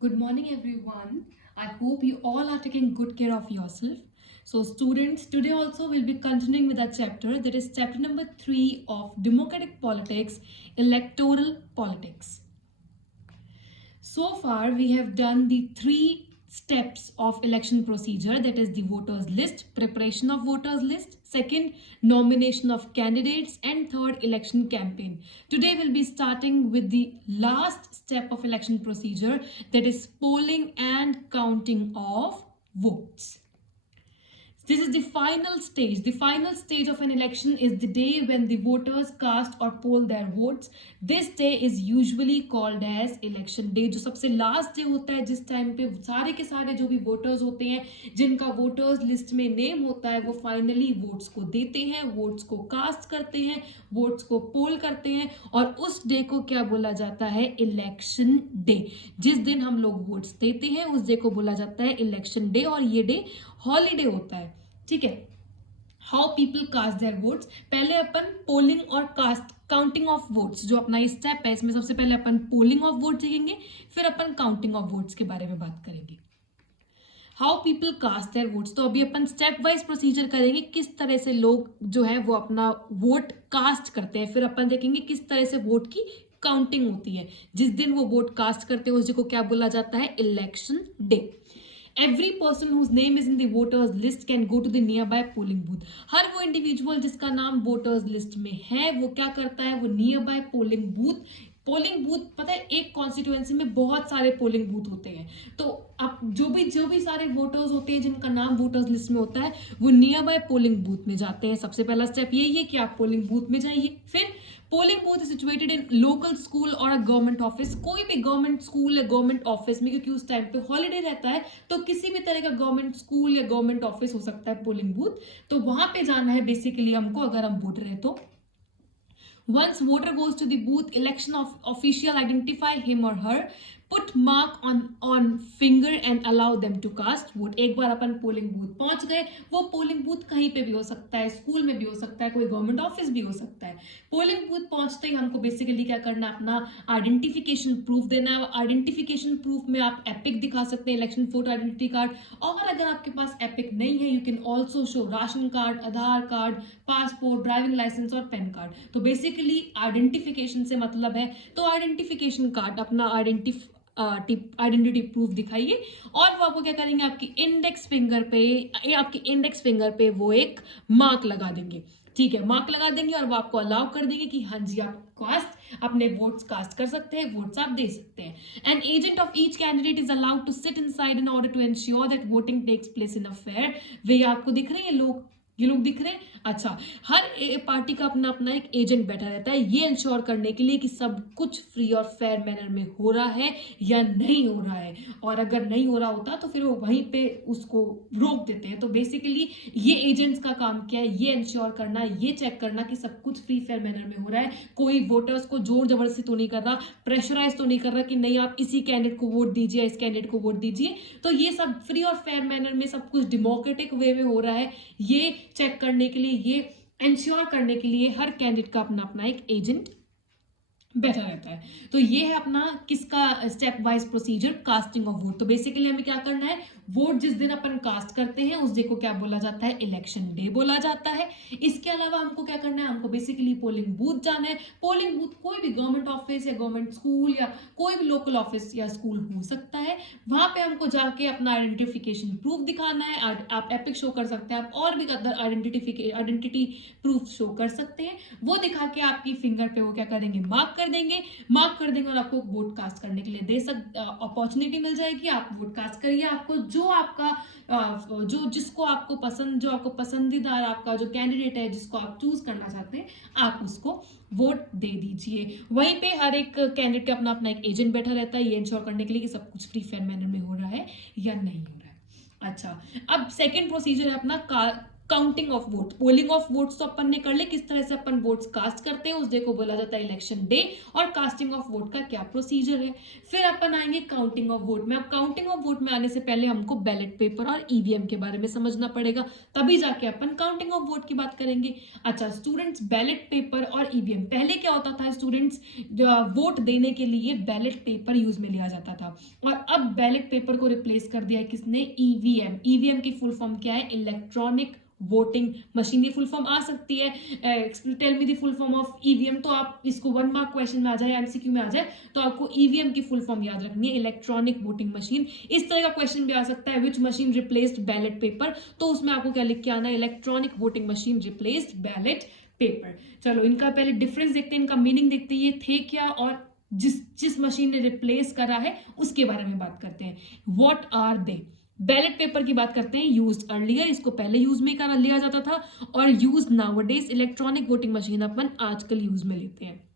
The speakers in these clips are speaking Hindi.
Good morning, everyone. I hope you all are taking good care of yourself. So, students, today also we'll be continuing with our chapter, that is chapter number 3 of Democratic Politics, Electoral Politics. So far, we have done the 3 steps of election procedure, that is the voters list, preparation of voters list, second, nomination of candidates, and third, election campaign. Today, we'll be starting with the last step of election procedure, that is polling and counting of votes. This is the final stage. The final stage of an election is the day when the voters cast or poll their votes. This day is usually called as election day. जो सबसे लास्ट डे होता है जिस टाइम पे सारे के सारे जो भी वोटर्स होते हैं जिनका वोटर्स लिस्ट में नेम होता है वो फाइनली वोट्स को देते हैं, वोट्स को कास्ट करते हैं, वोट्स को पोल करते हैं और उस डे को क्या बोला जाता है? Election day. जिस दिन हम लोग वोट्स देते हैं उस डे को बोला जाता है इलेक्शन डे और ये डे हॉलीडे होता है। ठीक है। How people cast their votes, पहले अपन पोलिंग और कास्ट काउंटिंग ऑफ वोट्स जो अपना स्टेप है इसमें सबसे पहले अपन पोलिंग ऑफ वोट देखेंगे, फिर अपन काउंटिंग ऑफ वोट्स के बारे में बात करेंगे। How people cast their votes, तो अभी अपन स्टेप वाइज प्रोसीजर करेंगे किस तरह से लोग जो है वो अपना वोट कास्ट करते हैं, फिर अपन देखेंगे किस तरह से वोट की काउंटिंग होती है। जिस दिन वो वोट कास्ट करते हैं उस डे को क्या बोला जाता है? Election day. Every person whose name is in the voters list can go to the nearby polling booth. हर वो इंडिविजुअल जिसका नाम वोटर्स लिस्ट में है वो क्या करता है? वो नियरबाई पोलिंग बूथ पता है एक कॉन्स्टिट्यूएंसी में बहुत सारे पोलिंग बूथ होते हैं, तो अब जो भी सारे वोटर्स होते हैं जिनका नाम वोटर्स लिस्ट में होता है वो नियर बाय पोलिंग बूथ में जाते हैं। सबसे पहला स्टेप यही है कि आप पोलिंग बूथ में जाइए। फिर polling booth is situated in local school और अ गवर्नमेंट ऑफिस, कोई भी गवर्नमेंट स्कूल या गवर्नमेंट ऑफिस में, क्योंकि उस टाइम पे हॉलीडे रहता है तो किसी भी तरह का गवर्नमेंट स्कूल या गवर्नमेंट ऑफिस हो सकता है पोलिंग बूथ, तो वहां पे जाना है बेसिकली हमको अगर हम वोटर है तो। Once voter goes to the booth, election of official identify him or her, put mark on finger and allow them to cast vote। एक बार अपन पोलिंग बूथ पहुंच गए, वो पोलिंग बूथ कहीं पे भी हो सकता है, स्कूल में भी हो सकता है, कोई गवर्नमेंट ऑफिस भी हो सकता है। पोलिंग बूथ पहुंचते ही हमको बेसिकली क्या करना है? अपना आइडेंटिफिकेशन प्रूफ देना है। आइडेंटिफिकेशन प्रूफ में आप एपिक दिखा सकते हैं, इलेक्शन फोटो आइडेंटिटी कार्ड, और अगर आपके पास एपिक नहीं है you can also show ration card, Aadhaar card, passport, driving licence और पैन कार्ड। तो बेसिकली आइडेंटिफिकेशन से मतलब है, तो आइडेंटिफिकेशन कार्ड अपना आइडेंटिटी प्रूफ दिखाइए और वो आपको क्या करेंगे? आपकी इंडेक्स फिंगर पे वो एक मार्क लगा देंगे। ठीक है, मार्क लगा देंगे और वो आपको अलाउ कर देंगे कि हाँ जी आप कास्ट अपने वोट्स कास्ट कर सकते हैं, वोट्स आप दे सकते हैं। An agent of each candidate is allowed to sit inside in order to ensure that voting takes place in a fair way. आपको दिख रहे हैं ये लोग दिख रहे हैं। अच्छा, हर पार्टी का अपना अपना एक एजेंट बैठा रहता है ये इंश्योर करने के लिए कि सब कुछ फ्री और फेयर मैनर में हो रहा है या नहीं हो रहा है, और अगर नहीं हो रहा होता तो फिर वो वहीं पे उसको रोक देते हैं। तो बेसिकली ये एजेंट्स का काम क्या है? ये इंश्योर करना, ये चेक करना कि सब कुछ फ्री फेयर मैनर में हो रहा है, कोई वोटर्स को जोर जबरदस्ती तो नहीं कर रहा, प्रेशराइज तो नहीं कर रहा कि नहीं आप इसी कैंडिडेट को वोट दीजिए, इस कैंडिडेट को वोट दीजिए। तो ये सब फ्री और फेयर मैनर में सब कुछ डेमोक्रेटिक वे में हो रहा है, ये चेक करने के लिए, ये इंश्योर करने के लिए हर कैंडिडेट का अपना अपना एक एजेंट बैठा रहता है। तो ये है अपना किसका step wise procedure? Casting of vote. तो बेसिकली हमें क्या करना है? वोट जिस दिन अपन कास्ट करते हैं उस डे को क्या बोला जाता है? इलेक्शन डे बोला जाता है। इसके अलावा हमको क्या करना है? हमको बेसिकली पोलिंग बूथ जाना है। पोलिंग बूथ कोई भी गवर्नमेंट ऑफिस या गवर्नमेंट स्कूल या कोई भी लोकल ऑफिस या स्कूल हो सकता है, वहां पे हमको जाके अपना आइडेंटिफिकेशन प्रूफ दिखाना है। आप एपिक शो कर सकते हैं, आप और भी अदर आइडेंटिटी प्रूफ शो कर सकते हैं। वो दिखा के आपकी फिंगर पे वो क्या करेंगे? मार्क कर देंगे और आपको वोट कास्ट करने के लिए अपॉर्चुनिटी मिल जाएगी। आप वोट कास्ट करिए, आपको जो आपका जिसको आपको पसंदीदा आपका जो कैंडिडेट है जिसको आप चूज करना चाहते हैं आप उसको वोट दे दीजिए। वहीं पे हर एक कैंडिडेट का अपना अपना एक एजेंट बैठा रहता है ये इंश्योर करने के लिए कि सब कुछ फ्री फेयर मैनर में हो रहा है या नहीं हो रहा है। अच्छा, अब सेकेंड प्रोसीजर है अपना counting of vote, polling of votes तो अपन ने कर ले, किस तरह से अपन वोट्स कास्ट करते हैं उस डे को बोला जाता है इलेक्शन डे, और कास्टिंग ऑफ वोट का क्या प्रोसीजर है। फिर अपन आएंगे काउंटिंग ऑफ वोट में। अब काउंटिंग ऑफ वोट में आने से पहले हमको बैलेट पेपर और ईवीएम के बारे में समझना पड़ेगा, तभी जाके अपन काउंटिंग ऑफ वोट की बात करेंगे। अच्छा स्टूडेंट्स, बैलेट पेपर और ईवीएम, पहले क्या होता था स्टूडेंट्स, वोट देने के लिए बैलेट पेपर यूज में लिया जाता था, और अब बैलेट पेपर को रिप्लेस कर दिया है किसने, ईवीएम। ईवीएम की फुल फॉर्म क्या है, इलेक्ट्रॉनिक वोटिंग मशीन। ये फुल फॉर्म आ सकती है, tell me the full form of EVM, तो आप इसको 1 मार्क क्वेश्चन में आ जाए, एमसीक्यू में आ जाए, तो आपको ईवीएम की फुल फॉर्म याद रखनी है, इलेक्ट्रॉनिक वोटिंग मशीन। इस तरह का क्वेश्चन भी आ सकता है, विच मशीन रिप्लेस्ड बैलेट पेपर, तो उसमें आपको क्या लिख के आना है, electronic voting machine replaced ballot paper. चलो इनका पहले डिफरेंस देखते हैं, इनका मीनिंग देखते हैं, ये थे क्या और जिस मशीन ने रिप्लेस करा है उसके बारे में बात करते हैं। What are they? Ballot paper की बात करते हैं, यूज अर्लियर, इसको पहले यूज में लिया जाता था, और use nowadays, electronic voting machine अपन आजकल यूज में लेते हैं।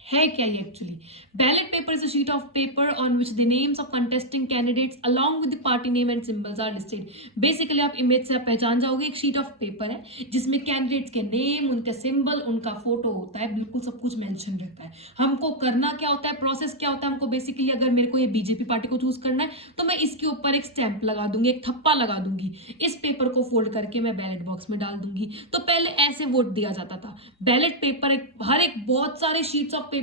है क्या ये actually? Ballot paper is a sheet of paper on which the names of contesting candidates along with the party name and symbols are listed. Basically आप इमेज से पहचान जाओगे, एक शीट ऑफ पेपर है जिसमें कैंडिडेट्स के नेम, उनके सिंबल, उनका फोटो होता है, बिल्कुल सब कुछ मेंशन रहता है। हमको करना क्या होता है, प्रोसेस क्या होता है, हमको बेसिकली अगर मेरे को ये बीजेपी पार्टी को चूज करना है तो मैं इसके ऊपर एक स्टैंप लगा दूंगी, एक थप्पा लगा दूंगी, इस पेपर को फोल्ड करके मैं बैलेट बॉक्स में डाल दूंगी। तो पहले ऐसे वोट दिया जाता था। बैलेट पेपर हर एक बहुत सारे शीट्स ऑफ पेपर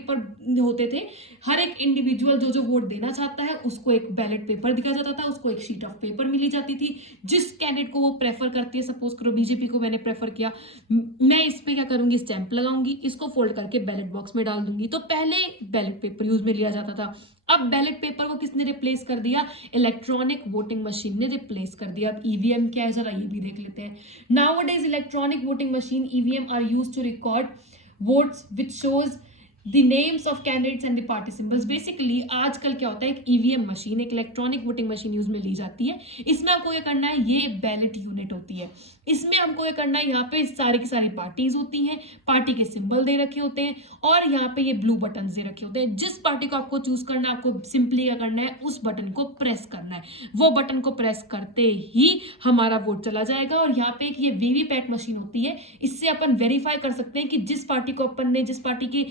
होते थे, हर एक इंडिविजुअल जो वोट देना चाहता है उसको एक बैलेट पेपर दिया जाता था, उसको एक शीट ऑफ पेपर मिली जाती थी, जिस कैंडिडेट को वो प्रेफर करती है। सपोज करो बीजेपी को मैंने प्रेफर किया, मैं इस पे क्या करूंगी, स्टैंप लगाऊंगी, इसको फोल्ड करके बैलेट बॉक्स में डाल दूंगी। तो पहले बैलेट पेपर यूज में लिया जाता था। अब बैलेट पेपर को किसने रिप्लेस कर दिया, इलेक्ट्रॉनिक वोटिंग मशीन ने रिप्लेस कर दिया। अब ईवीएम क्या है जरा ये भी देख लेते हैं। Nowadays electronic voting machine EVM are used to record votes which shows the names of candidates and the party symbols। Basically आजकल क्या होता है, एक ईवीएम मशीन, एक इलेक्ट्रॉनिक वोटिंग मशीन यूज में ली जाती है। इसमें आपको क्या करना है, ये बैलेट यूनिट होती है, इसमें हमको क्या करना है, यहाँ पे सारी की सारी पार्टीज होती हैं, पार्टी के सिंबल दे रखे होते हैं, और यहाँ पे ये ब्लू बटन दे रखे होते हैं। जिस पार्टी को आपको चूज करना है, आपको सिंपली क्या करना है, उस बटन को प्रेस करना है। वो बटन को प्रेस करते ही हमारा वोट चला जाएगा, और यहाँ पे एक ये वीवीपैट मशीन होती है, इससे अपन वेरीफाई कर सकते हैं कि जिस पार्टी को अपन ने, जिस पार्टी की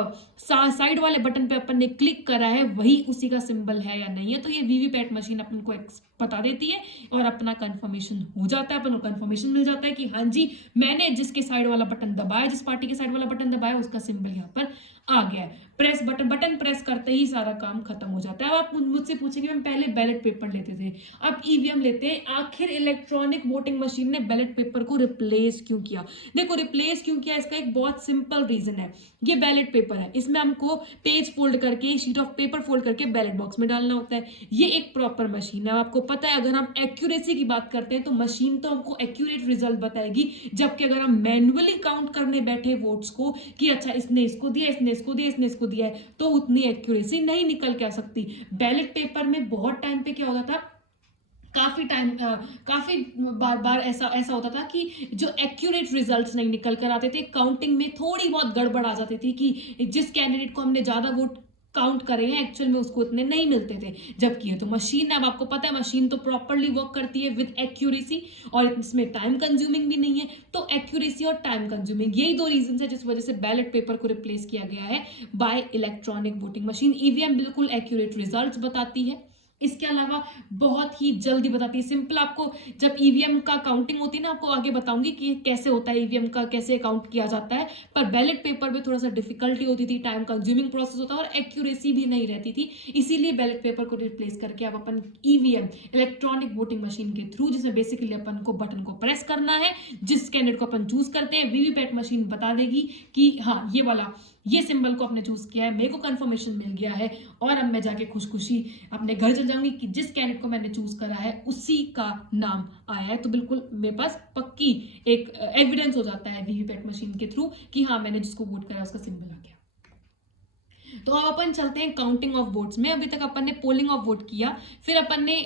साइड वाले बटन पे अपन ने क्लिक करा है वही उसी का सिंबल है या नहीं है। तो ये वीवीपैट मशीन अपन को बता देती है, और अपना कंफर्मेशन हो जाता है, अपन को कंफर्मेशन मिल जाता है कि हाँ जी मैंने जिसके साइड वाला बटन दबाया, जिस पार्टी के साइड वाला बटन दबाया, उसका सिंबल यहाँ पर आ गया है। प्रेस बटन प्रेस करते ही सारा काम खत्म हो जाता है। अब आप मुझसे पूछेंगे हम पहले बैलेट पेपर लेते थे, अब ईवीएम लेते हैं, आखिर इलेक्ट्रॉनिक वोटिंग मशीन ने बैलेट पेपर को रिप्लेस क्यों किया? देखो रिप्लेस क्यों किया, इसका एक बहुत सिंपल रीजन है। ये बैलेट पेपर है, इसमें हमको पेज फोल्ड करके, शीट ऑफ पेपर फोल्ड करके बैलेट बॉक्स में डालना होता है। ये एक प्रॉपर मशीन है। आपको पता है अगर हम एक्यूरेसी की बात करते हैं तो मशीन तो हमको एक्यूरेट रिजल्ट बताएगी, जबकि अगर हम मैन्युअली काउंट करने बैठे वोट्स को कि अच्छा इसने इसको दिया, इसने इसको दिया, इसने इसको दिया है, तो उतनी एक्यूरेसी नहीं निकल के आ सकती। बैलेट पेपर में बहुत टाइम पे क्या होता था, काफी बार ऐसा होता था कि जो एक्यूरेट रिजल्ट्स नहीं निकल कर आते थे, काउंटिंग में थोड़ी बहुत गड़बड़ आ जाती थी कि जिस कैंडिडेट को हमने ज्यादा वोट काउंट करे हैं एक्चुअल में उसको इतने नहीं मिलते थे। जबकि ये तो मशीन है, अब आपको पता है मशीन तो प्रॉपरली वर्क करती है विद एक्यूरेसी, और इसमें टाइम कंज्यूमिंग भी नहीं है। तो एक्यूरेसी और टाइम कंज्यूमिंग, यही दो रीजन है जिस वजह से बैलेट पेपर को रिप्लेस किया गया है bye electronic voting machine. EVM बिल्कुल एक्यूरेट रिजल्ट्स बताती है, इसके अलावा बहुत ही जल्दी बताती है। सिंपल आपको जब ईवीएम का काउंटिंग होती है ना, आपको आगे बताऊंगी कि कैसे होता है ईवीएम का, कैसे काउंट किया जाता है। पर बैलेट पेपर में थोड़ा सा डिफिकल्टी होती थी, टाइम कंज्यूमिंग प्रोसेस होता है और एक्यूरेसी भी नहीं रहती थी, इसीलिए बैलेट पेपर को रिप्लेस करके अब अपन ईवीएम इलेक्ट्रॉनिक वोटिंग मशीन के थ्रू, जिसमें बेसिकली अपन को बटन को प्रेस करना है, जिस कैंडिडेट को अपन चूज करते हैं वीवीपैट मशीन बता देगी कि हाँ ये सिंबल को आपने चूज किया है, मेरे को कंफर्मेशन मिल गया है, और अब मैं जाके खुशी अपने घर चल जाऊंगी कि जिस कैंडिडेट को मैंने चूज करा है उसी का नाम आया है। तो बिल्कुल मेरे पास पक्की एक एविडेंस हो जाता है वीवीपैट मशीन के थ्रू कि हाँ मैंने जिसको वोट करा उसका सिंबल आ गया। तो अब अपन चलते हैं काउंटिंग ऑफ वोट्स में। अभी तक अपन ने पोलिंग ऑफ वोट किया, फिर अपन ने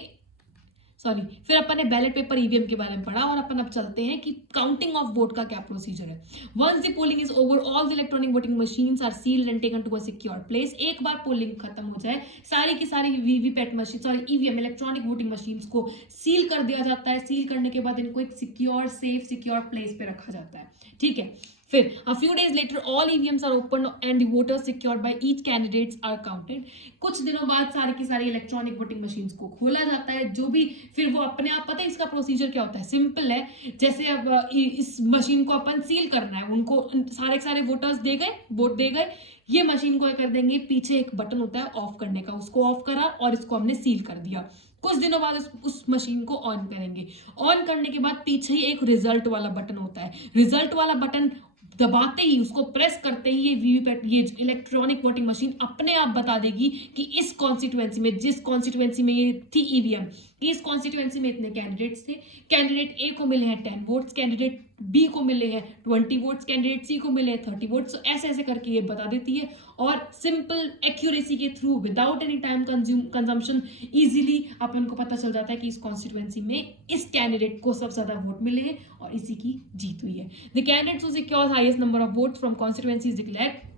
सॉरी, फिर अपन ने बैलेट पेपर ईवीएम के बारे में पढ़ा और अपन अब चलते हैं कि काउंटिंग ऑफ वोट का क्या प्रोसीजर है। Once the polling is over all the electronic voting machines are sealed and taken to a secure place. एक बार पोलिंग खत्म हो जाए, सारी की सारी VVPAT machine, sorry EVM, electronic voting machines को सील कर दिया जाता है। सील करने के बाद इनको एक सिक्योर, सेफ, सिक्योर प्लेस पे रखा जाता है, ठीक है। फिर a few days later all EVMs are opened and the voters secured by each candidates are counted। कुछ दिनों बाद सारी की सारी इलेक्ट्रॉनिक वोटिंग मशीन्स को खोला जाता है, जो भी फिर वो अपने आप, पता है इसका प्रोसीजर क्या होता है, सिंपल है। जैसे अब इस मशीन को अपन सील करना है, उनको सारे के सारे वोटर्स दे गए, वोट दे गए, ये मशीन को कर देंगे, पीछे एक बटन होता है ऑफ करने का, उसको ऑफ करा और इसको हमने सील कर दिया। कुछ दिनों बाद उस मशीन को ऑन करेंगे। ऑन करने के बाद पीछे ही एक रिजल्ट वाला बटन होता है। रिजल्ट वाला बटन दबाते ही, उसको प्रेस करते ही ये वीवीपैट, ये इलेक्ट्रॉनिक वोटिंग मशीन अपने आप बता देगी कि इस कॉन्स्टिट्यूएंसी में, जिस कॉन्स्टिट्यूएंसी में ये थी ईवीएम, कि इस कॉन्स्टिट्यूएंसी में इतने कैंडिडेट्स थे। कैंडिडेट ए को मिले हैं 10 वोट्स, कैंडिडेट बी को मिले हैं 20 वोट्स, कैंडिडेट सी को मिले हैं 30 वोट्स। ऐसे ऐसे करके ये बता देती है और सिंपल एक्यूरेसी के through, without any time consumption, easily अपन को पता चल जाता है कि इस कॉन्स्टिट्यूएंसी में इस कैंडिडेट को सबसे ज्यादा वोट मिले हैं और इसी की जीत हुई है। The candidate who secures highest number of votes from constituency is declared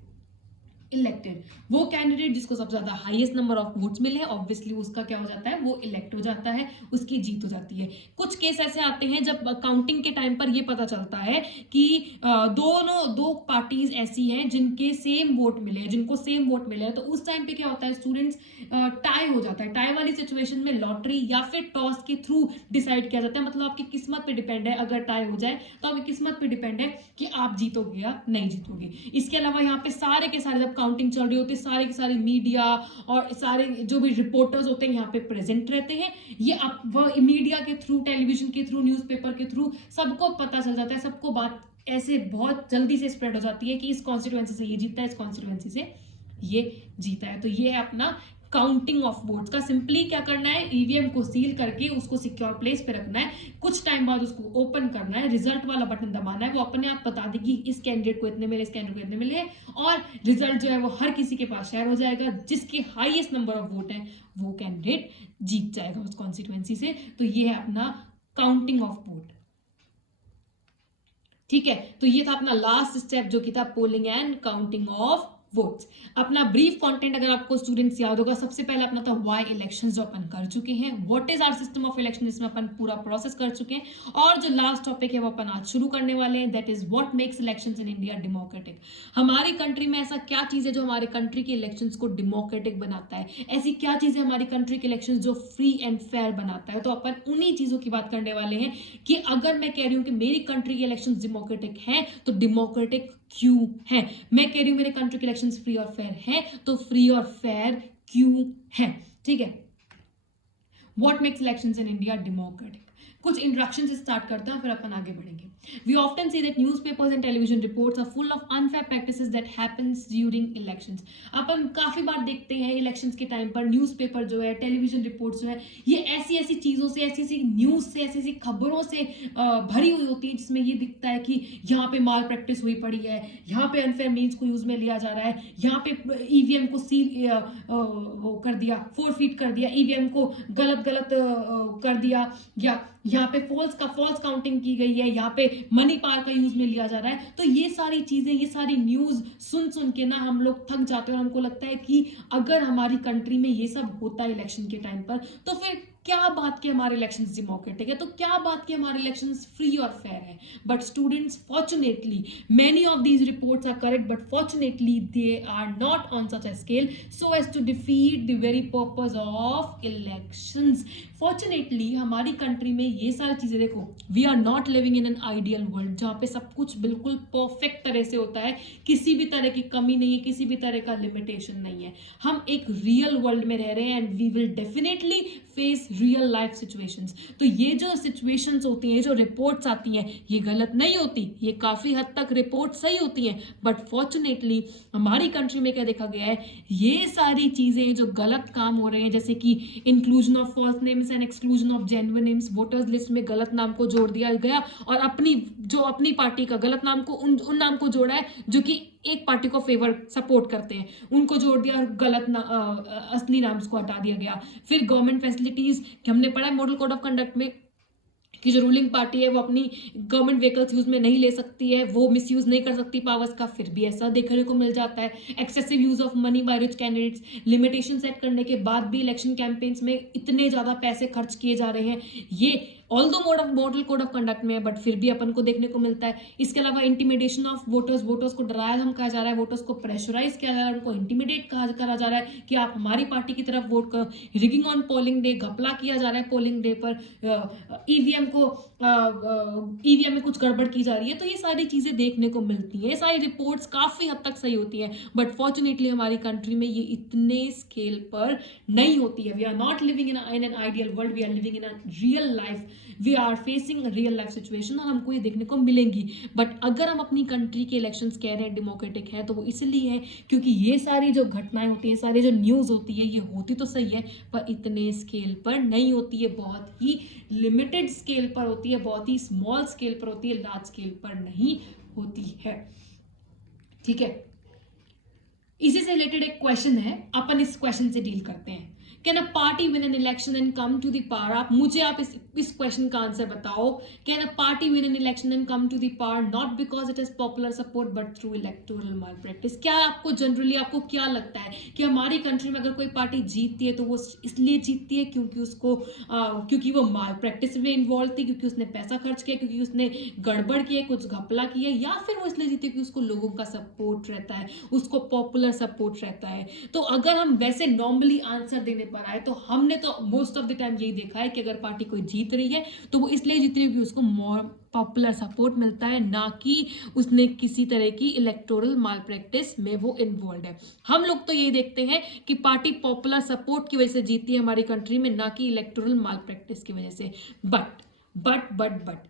elected. वो कैंडिडेट जिसको सबसे ज्यादा हाईएस्ट नंबर ऑफ वोट्स मिले हैं, ऑब्वियसली उसका क्या हो जाता है, वो इलेक्ट हो जाता है, उसकी जीत हो जाती है। कुछ केस ऐसे आते हैं जब काउंटिंग के टाइम पर ये पता चलता है कि दो पार्टीज ऐसी हैं जिनके सेम वोट मिले हैं, जिनको सेम वोट मिले हैं, तो उस टाइम पे क्या होता है स्टूडेंट्स, टाई हो जाता है। टाई वाली सिचुएशन में लॉटरी या फिर टॉस के थ्रू डिसाइड किया जाता है। मतलब आपकी किस्मत पे डिपेंड है, अगर टाई हो जाए तो आपकी किस्मत पे डिपेंड है कि आप जीतोगे या नहीं जीतोगे। इसके अलावा यहाँ पे सारे के सारे, जब काउंटिंग चल रही होती है, सारे के सारे मीडिया और सारे जो भी रिपोर्टर्स होते हैं यहाँ पे प्रेजेंट रहते हैं। ये मीडिया के थ्रू, टेलीविजन के थ्रू, न्यूज़पेपर के थ्रू सबको पता चल जाता है, सबको बात ऐसे बहुत जल्दी से स्प्रेड हो जाती है कि इस कॉन्स्टिट्यूएंसी से ये जीता है, इस कॉन्स्टिट्यूएंसी से ये जीता है। तो ये है अपना काउंटिंग ऑफ वोट्स का। सिंपली क्या करना है, ईवीएम को सील करके उसको सिक्योर प्लेस पे रखना है, कुछ टाइम बाद उसको ओपन करना है, रिजल्ट वाला बटन दबाना है, वो अपने आप बता देगी इस कैंडिडेट को इतने मिले, इस कैंडिडेट को इतने मिले, और रिजल्ट जो है वो हर किसी के पास शेयर हो जाएगा। जिसके हाईएस्ट नंबर ऑफ वोट है वो कैंडिडेट जीत जाएगा उस कॉन्स्टिट्यूएंसी से। तो ये है अपना काउंटिंग ऑफ वोट, ठीक है। तो ये था अपना लास्ट स्टेप जो कि था polling and counting of votes. अपना ब्रीफ कंटेंट अगर आपको स्टूडेंट्स याद होगा, सबसे पहले अपना था व्हाई इलेक्शंस जो अपन कर चुके हैं, what is our system of election, इसमें अपन पूरा प्रोसेस कर चुके हैं, और जो लास्ट टॉपिक है वो अपन आज शुरू करने वाले हैं, that is what makes elections in India democratic. हमारी कंट्री में ऐसा क्या चीज है जो हमारे कंट्री के इलेक्शंस को डेमोक्रेटिक बनाता है, ऐसी क्या चीज है हमारी कंट्री के इलेक्शंस जो फ्री एंड फेयर बनाता है। तो अपन उन्हीं चीजों की बात करने वाले हैं कि अगर मैं कह रही हूं कि मेरी कंट्री के इलेक्शंस डेमोक्रेटिक हैं तो डेमोक्रेटिक क्यों है। मैं कह रही हूं मेरे कंट्री के इलेक्शंस फ्री और फेयर हैं तो फ्री और फेयर क्यों है, ठीक है। What makes elections in India democratic. कुछ इंट्रोडक्शन से स्टार्ट करते हैं फिर अपन आगे बढ़ेंगे। We often see that newspapers and television reports are full of unfair practices that happens during elections। अपन काफी बार देखते हैं इलेक्शंस के टाइम पर न्यूज़पेपर जो है, टेलीविजन रिपोर्ट्स जो है, ये ऐसी ऐसी चीजों से, ऐसी ऐसी न्यूज से, ऐसी ऐसी खबरों से भरी हुई होती है जिसमें ये दिखता है कि यहाँ पे माल प्रैक्टिस हुई पड़ी है, यहाँ पे अनफेयर मीन्स को यूज में लिया जा रहा है, यहाँ पे ईवीएम को सील वो कर दिया, फोरफीट कर दिया, ईवीएम को गलत कर दिया, या यहाँ पे फॉल्स काउंटिंग की गई है, यहाँ पे मनी पावर का यूज में लिया जा रहा है। तो ये सारी चीजें, ये सारी न्यूज सुन के ना हम लोग थक जाते हैं और हमको लगता है कि अगर हमारी कंट्री में ये सब होता है इलेक्शन के टाइम पर तो फिर क्या बात के हमारे इलेक्शंस डेमोक्रेटिक है, तो क्या बात के हमारे इलेक्शंस फ्री और फेयर है। But students, fortunately many of these reports are correct, but fortunately they are not on such a scale so as to defeat the very purpose of elections. Fortunately हमारी कंट्री में ये सारी चीजें, देखो, we are not living in an ideal world जहाँ पे सब कुछ बिल्कुल परफेक्ट तरह से होता है, किसी भी तरह की कमी नहीं है, किसी भी तरह का लिमिटेशन नहीं है। हम एक रियल वर्ल्ड में रह रहे हैं and we will definitely face real life situations. तो ये जो सिचुएशंस होती हैं, जो रिपोर्ट्स आती हैं, ये गलत नहीं होती, ये काफी हद तक रिपोर्ट सही होती हैं, बट फॉर्चुनेटली हमारी कंट्री में क्या देखा गया है, ये सारी चीजें जो गलत काम हो रहे हैं, जैसे कि inclusion of false names and exclusion of genuine names, voters list में गलत नाम को जोड़ दिया गया और अपनी पार्टी का गलत नाम को उन नाम को जोड़ा है जो कि एक पार्टी को फेवर सपोर्ट करते हैं उनको जोड़ दिया और गलत असली नाम को हटा दिया गया। फिर गवर्नमेंट फैसिलिटीज, हमने पढ़ा है मॉडल कोड ऑफ कंडक्ट में कि जो रूलिंग पार्टी है वो अपनी गवर्नमेंट व्हीकल्स यूज में नहीं ले सकती है, वो मिस यूज नहीं कर सकती पावर्स का, फिर भी ऐसा देखने को मिल जाता है। Excessive use of money by rich candidates, limitation set करने के बाद भी इलेक्शन कैंपेन्स में इतने ज्यादा पैसे खर्च किए जा रहे हैं, ये although model code of conduct में है बट फिर भी अपन को देखने को मिलता है। इसके अलावा इंटिमिडेशन ऑफ वोटर्स को डराया कहा जा रहा है, वोटर्स को प्रेशराइज किया जा रहा है, उनको इंटिमिडेट करा जा रहा है कि आप हमारी पार्टी की तरफ वोट करो। रिगिंग ऑन पोलिंग डे, घपला किया जा रहा है पोलिंग डे पर, ईवीएम में कुछ गड़बड़ की जा रही है। तो ये सारी चीजें देखने को मिलती है, सारी रिपोर्ट्स काफी हद तक सही होती है बट फॉर्चुनेटली हमारी कंट्री में ये इतने स्केल पर नहीं होती है। We are not living in an ideal world, we are living in a real life, we are facing real life situation और हमको ये देखने को मिलेंगी। बट अगर हम अपनी कंट्री के इलेक्शंस कह रहे हैं डेमोक्रेटिक है तो वो इसलिए है क्योंकि ये सारी जो घटनाएं होती है, सारी जो न्यूज़ होती है, ये होती तो सही है पर इतने स्केल पर नहीं होती है, बहुत ही लिमिटेड स्केल पर होती है, बहुत ही स्मॉल स्केल पर होती है, लार्ज स्केल पर नहीं होती है। ठीक है, इसी से रिलेटेड एक क्वेश्चन है, अपन इस क्वेश्चन से डील करते हैं। Can a party win an election and come to the power? आप इस क्वेश्चन का आंसर बताओ। Can a party win an election and come to the power not because it is popular support but through electoral malpractice? क्या आपको जनरली आपको क्या लगता है कि हमारी कंट्री में अगर कोई पार्टी जीतती है तो वो इसलिए जीतती है क्योंकि उसको क्योंकि वो माल प्रैक्टिस में इन्वॉल्व थी, क्योंकि उसने पैसा खर्च किया, क्योंकि उसने गड़बड़ किया, कुछ घपला किया, या फिर वो इसलिए जीती क्योंकि उसको लोगों का सपोर्ट रहता है, उसको पॉपुलर सपोर्ट रहता है? तो अगर हम वैसे नॉर्मली आंसर देने पर आए तो हमने तो मोस्ट ऑफ द टाइम यही देखा है कि अगर पार्टी कोई जीत रही है तो वो इसलिए जीत रही है क्योंकि उसको मोर पॉपुलर सपोर्ट मिलता है, ना कि उसने किसी तरह की इलेक्टोरल माल प्रैक्टिस में वो इन्वॉल्व है। हम लोग तो ये देखते हैं कि पार्टी पॉपुलर सपोर्ट की वजह से जीती है हमारी कंट्री में, ना कि इलेक्टोरल माल प्रैक्टिस की वजह से। बट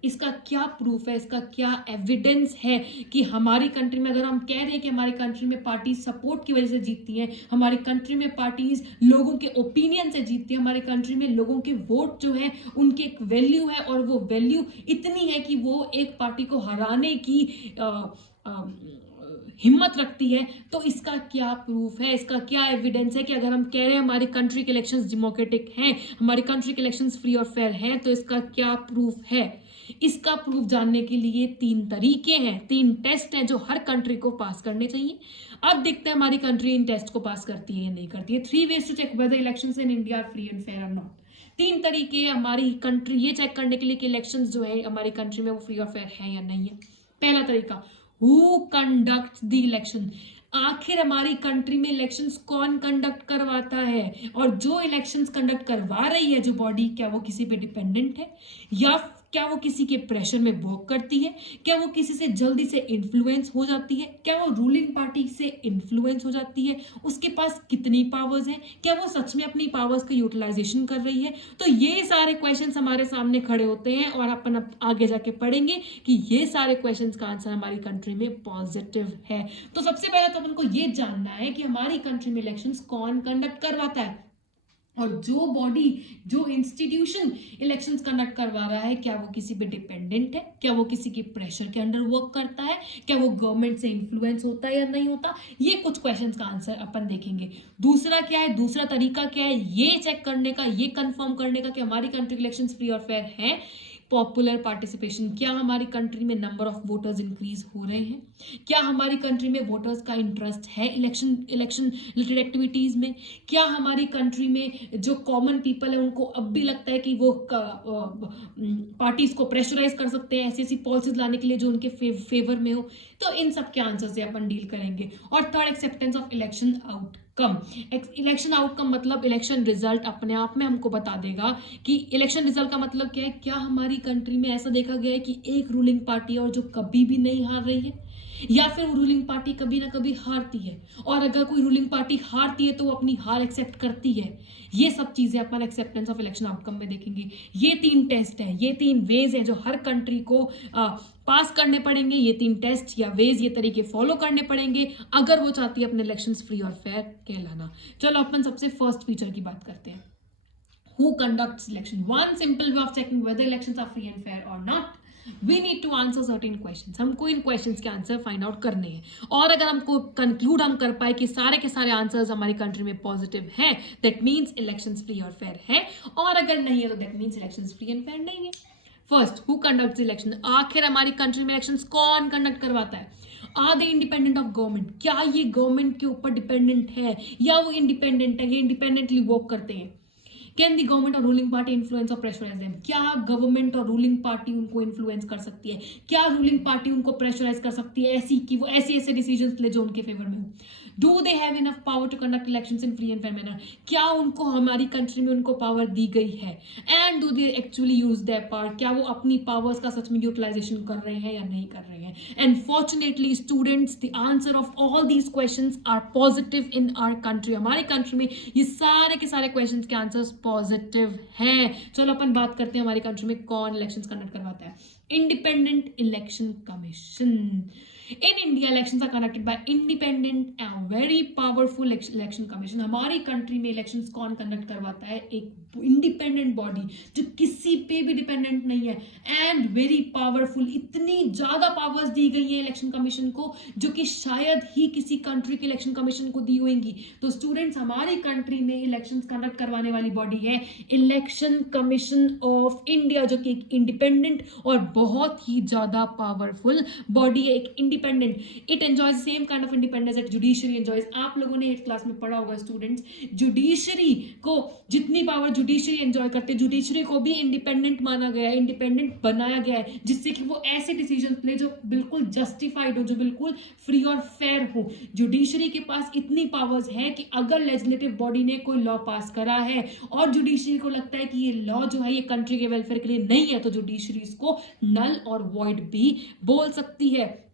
इसका क्या प्रूफ है, इसका क्या एविडेंस है कि हमारी कंट्री में, अगर हम कह रहे हैं कि हमारी कंट्री में पार्टी सपोर्ट की वजह से जीतती हैं, हमारी कंट्री में पार्टीज लोगों के ओपिनियन से जीतती है, हमारी कंट्री में लोगों के वोट जो है उनकी एक वैल्यू है और वो वैल्यू इतनी है कि वो एक पार्टी को हराने की हिम्मत रखती है, तो इसका क्या प्रूफ है, इसका क्या एविडेंस है कि अगर हम कह रहे हैं हमारी कंट्री के इलेक्शंस डेमोक्रेटिक हैं, हमारी कंट्री के इलेक्शंस फ्री और फेयर हैं, तो इसका क्या प्रूफ है? इसका प्रूफ जानने के लिए 3 तरीके हैं, 3 टेस्ट हैं जो हर कंट्री को पास करने चाहिए। अब देखते हैं हमारी कंट्री इन टेस्ट को पास करती है या नहीं करती है। 3 ways to check whether elections in India are free and fair or not। 3 तरीके हमारी कंट्री ये चेक करने के लिए कि इलेक्शंस जो है हमारी कंट्री में वो फ्री और फेयर है या नहीं है। पहला तरीका, हु कंडक्ट्स द इलेक्शन? आखिर हमारी कंट्री में इलेक्शंस कौन कंडक्ट करवाता है, और जो इलेक्शंस कंडक्ट करवा रही है जो बॉडी, क्या वो किसी पे डिपेंडेंट है, या क्या वो किसी के प्रेशर में वर्क करती है, क्या वो किसी से जल्दी से इन्फ्लुएंस हो जाती है, क्या वो रूलिंग पार्टी से इन्फ्लुएंस हो जाती है, उसके पास कितनी पावर्स हैं, क्या वो सच में अपनी पावर्स का यूटिलाइजेशन कर रही है? तो ये सारे क्वेश्चंस हमारे सामने खड़े होते हैं और अपन अब आगे जाके पढ़ेंगे कि ये सारे क्वेश्चंस का आंसर हमारी कंट्री में पॉजिटिव है। तो सबसे पहले तो अपन को ये जानना है कि हमारी कंट्री में इलेक्शंस कौन कंडक्ट करवाता है, और जो बॉडी, जो इंस्टीट्यूशन इलेक्शंस कंडक्ट करवा रहा है, क्या वो किसी पे डिपेंडेंट है, क्या वो किसी के प्रेशर के अंडर वर्क करता है, क्या वो गवर्नमेंट से इन्फ्लुएंस होता है या नहीं होता? ये कुछ क्वेश्चंस का आंसर अपन देखेंगे। दूसरा क्या है, दूसरा तरीका क्या है ये चेक करने का, ये कंफर्म करने का कि हमारी कंट्री इलेक्शंस फ्री और फेयर है, पॉपुलर पार्टिसिपेशन। क्या हमारी कंट्री में नंबर ऑफ वोटर्स इंक्रीज हो रहे हैं, क्या हमारी कंट्री में वोटर्स का इंटरेस्ट है इलेक्शन रिलेटेड एक्टिविटीज में, क्या हमारी कंट्री में जो कॉमन पीपल है उनको अब भी लगता है कि वो पार्टीज को प्रेशराइज कर सकते हैं ऐसी पॉलिसीज लाने के लिए जो उनके फेवर में हो? तो इन सब के आंसर से अपन डील करेंगे। और third, acceptance of election outcome. Election outcome मतलब इलेक्शन रिजल्ट अपने आप में हमको बता देगा कि इलेक्शन रिजल्ट का मतलब क्या है। क्या हमारी कंट्री में ऐसा देखा गया है कि एक रूलिंग पार्टी है और जो कभी भी नहीं हार रही है, या फिर रूलिंग पार्टी कभी ना कभी हारती है, और अगर कोई रूलिंग पार्टी हारती है तो वो अपनी हार एक्सेप्ट करती है? ये सब चीजें अपन एक्सेप्टेंस ऑफ इलेक्शन आउटकम में देखेंगे। ये 3 टेस्ट हैं, ये 3 वेज हैं जो हर कंट्री को पास करने पड़ेंगे। ये 3 टेस्ट या वेज, ये तरीके फॉलो करने पड़ेंगे अगर वो चाहती है अपने इलेक्शंस फ्री और फेयर कहलाना। चलो अपन सबसे फर्स्ट फीचर की बात करते हैं। Who conducts election? One simple way of checking whether elections are free and fair or not. We need to answer certain questions, हमको इन क्वेश्चंस के आंसर फाइंड आउट करने हैं। और अगर हमको कंक्लूड हम कर पाए कि सारे के सारे आंसर्स हमारी कंट्री में पॉजिटिव हैं, दैट मीन्स इलेक्शंस फ्री और फेयर है, और अगर नहीं है तो that means elections free and fair नहीं है। फर्स्ट, हु कंडक्ट्स इलेक्शन, आखिर हमारी कंट्री में इलेक्शंस कौन कंडक्ट करवाता है? Are they independent of government, क्या ये गवर्नमेंट के ऊपर डिपेंडेंट है या वो इंडिपेंडेंट है, ये इंडिपेंडेंटली वर्क करते हैं? कैन द गवर्नमेंट और रूलिंग पार्टी इन्फ्लुएंस और प्रेशराइज देम, क्या गवर्नमेंट और रूलिंग पार्टी उनको इन्फ्लुएंस कर सकती है? क्या रूलिंग पार्टी उनको प्रेशराइज कर सकती है ऐसी कि वो ऐसे ऐसे डिसीजंस ले जो उनके फेवर में हो? Do they have enough power to conduct elections in free and fair manner, क्या उनको हमारी कंट्री में उनको पावर दी गई है? And do they actually use their power, क्या वो अपनी पावर्स का सच में यूटिलाइजेशन कर रहे हैं या नहीं कर रहे हैं? And fortunately students, the answer of all these questions are positive in our country. हमारी कंट्री में ये सारे के सारे क्वेश्चंस के आंसर्स पॉजिटिव हैं। चलो अपन बात करते हैं हमारी कंट्री में कौन इलेक्शंस कंडक्ट करवाता है। Independent election commission. In India, elections are conducted by independent and very powerful election commission. हमारी कंट्री में इलेक्शंस कौन कंडक्ट करवाता है? एक इंडिपेंडेंट बॉडी जो किसी पे भी डिपेंडेंट नहीं है एंड वेरी पावरफुल। इतनी ज्यादा पावर्स दी गई है इलेक्शन कमीशन को जो कि शायद ही किसी कंट्री के इलेक्शन कमीशन को दी होंगी। तो स्टूडेंट्स, हमारी कंट्री में इलेक्शंस कंडक्ट करवाने वाली बॉडी है इलेक्शन कमीशन ऑफ इंडिया, जो कि एक इंडिपेंडेंट और बहुत ही ज्यादा पावरफुल बॉडी है। एक independent, it enjoys same kind of independence that judiciary enjoys. आप लोगों ने 8th क्लास में पढ़ा होगा स्टूडेंट्स, जुडिशरी को जितनी पावर जुडिशरी एंजॉय करते हैं, जुडिशरी को भी इंडिपेंडेंट माना गया है, इंडिपेंडेंट बनाया गया है, जिससे कि वो ऐसे डिसीजन ले जो बिल्कुल जस्टिफाइड हो, जो बिल्कुल फ्री और फेयर हो। जुडिशरी के पास इतनी पावर्स है कि अगर लेजिस्लेटिव बॉडी ने कोई लॉ पास करा है और जुडिशरी को लगता है कि ये लॉ जो है ये कंट्री के वेलफेयर के लिए नहीं है, तो जुडिशरी इसको नल और वॉइड भी बोल सकती है।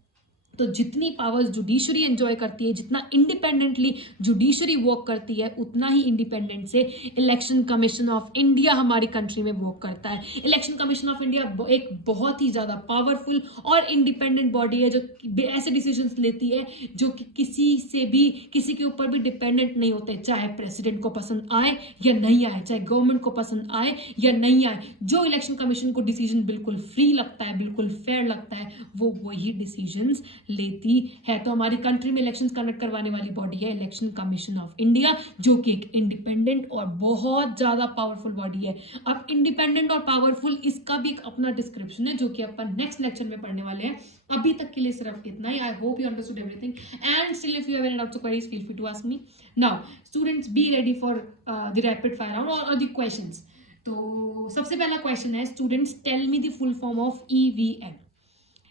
तो जितनी पावर्स जुडिशरी एंजॉय करती है, जितना इंडिपेंडेंटली जुडिशरी वर्क करती है, उतना ही इंडिपेंडेंट से इलेक्शन कमीशन ऑफ इंडिया हमारी कंट्री में वर्क करता है। इलेक्शन कमीशन ऑफ इंडिया एक बहुत ही ज़्यादा पावरफुल और इंडिपेंडेंट बॉडी है जो ऐसे डिसीजंस लेती है जो कि किसी से भी, किसी के ऊपर भी डिपेंडेंट नहीं होते, चाहे प्रेसिडेंट को पसंद आए या नहीं आए, चाहे गवर्नमेंट को पसंद आए या नहीं आए। जो इलेक्शन कमीशन को डिसीजन बिल्कुल फ्री लगता है, बिल्कुल फेयर लगता है, वो वही डिसीजंस लेती है। तो हमारी कंट्री में इलेक्शंस कंडक्ट करवाने वाली बॉडी है इलेक्शन कमीशन ऑफ इंडिया, जो कि एक इंडिपेंडेंट और बहुत ज्यादा पावरफुल बॉडी है। अब इंडिपेंडेंट और पावरफुल, इसका भी एक अपना डिस्क्रिप्शन है जो कि अपन नेक्स्ट लेक्चर में पढ़ने वाले हैं। अभी तक के लिए सिर्फ इतना ही। I hope you understood everything and still if you have any doubts और queries feel free to ask me. Now students, be ready for the rapid fire round और द क्वेश्चंस। तो सबसे पहला क्वेश्चन है, students tell me the full form of EVM.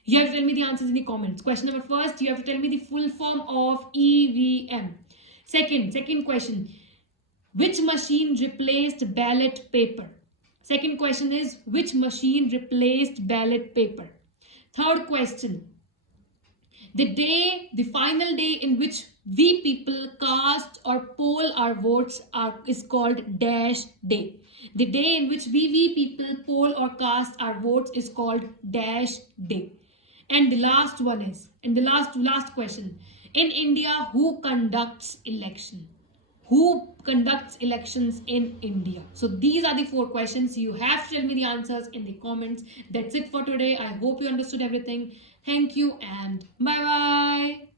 You have to tell me the answers in the comments. Question number first, you have to tell me the full form of EVM. Second question, which machine replaced ballot paper? Second question is, which machine replaced ballot paper? Third question, the final day in which we people cast or poll our votes is called dash day. The day in which we people poll or cast our votes is called dash day. And the last one is, and the last question, in India, who conducts election? Who conducts elections in India? So these are the 4 questions. You have to tell me the answers in the comments. That's it for today. I hope you understood everything. Thank you and bye bye.